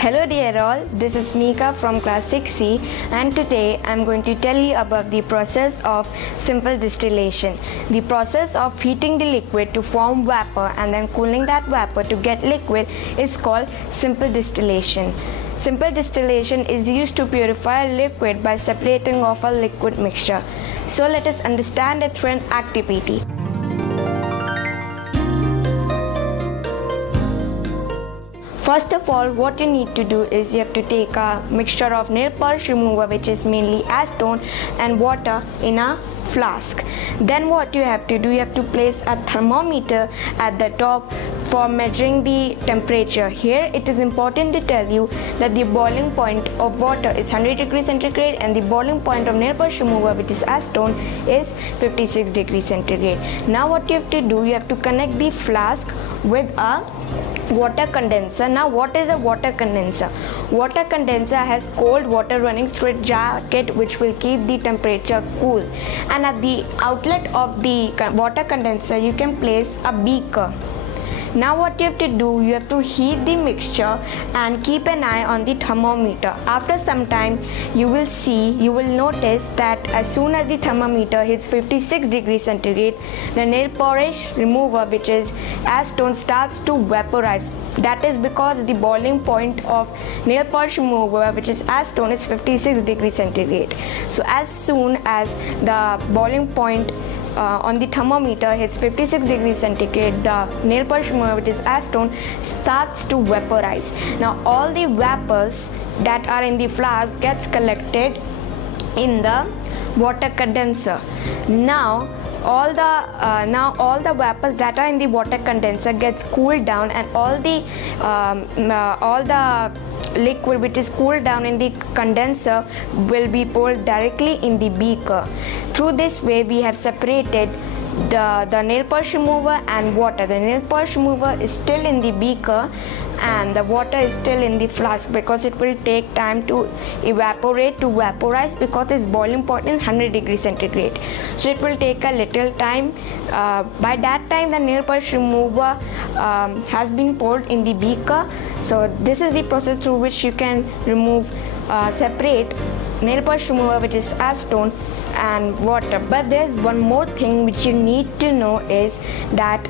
Hello dear all, this is Mika from class 6C and today I am going to tell you about the process of simple distillation. The process of heating the liquid to form vapor and then cooling that vapor to get liquid is called simple distillation. Simple distillation is used to purify a liquid by separating off a liquid mixture. So let us understand its different activity. First of all, what you need to do is you have to take a mixture of nail polish remover, which is mainly acetone, and water in a flask. Then what you have to do, you have to place a thermometer at the top for measuring the temperature. Here it is important to tell you that the boiling point of water is 100 degrees centigrade and the boiling point of nail polish remover, which is acetone, is 56 degrees centigrade. Now what you have to do, you have to connect the flask with a water condenser. Now what is a water condenser? Water condenser has cold water running through a jacket which will keep the temperature cool, and at the outlet of the water condenser you can place a beaker. Now what you have to do, you have to heat the mixture and keep an eye on the thermometer. After some time you will notice that as soon as the thermometer hits 56 degrees centigrade, the nail polish remover, which is acetone, starts to vaporize. That is because the boiling point of nail polish remover, which is acetone, is 56 degrees centigrade. So as soon as the boiling point on the thermometer hits 56 degrees centigrade, the nail polish remover, which is acetone, starts to vaporize. Now all the vapors that are in the flask gets collected in the water condenser. Now all the vapors that are in the water condenser gets cooled down, and all the liquid which is cooled down in the condenser will be poured directly in the beaker. Through this way we have separated the nail polish remover and water. The nail polish remover is still in the beaker and the water is still in the flask because it will take time to evaporate, to vaporize, because its boiling point is 100 degrees centigrade. So it will take a little time. By that time the nail polish remover has been poured in the beaker. So this is the process through which you can separate nail polish remover, which is acetone, and water. But there's one more thing which you need to know, is that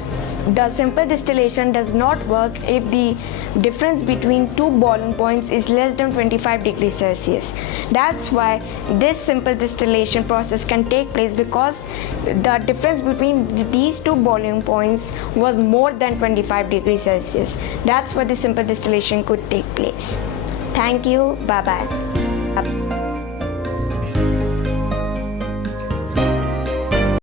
the simple distillation does not work if the difference between two boiling points is less than 25 degrees Celsius. That's why this simple distillation process can take place, because the difference between these two boiling points was more than 25 degrees Celsius. That's why the simple distillation could take place. Thank you. Bye bye.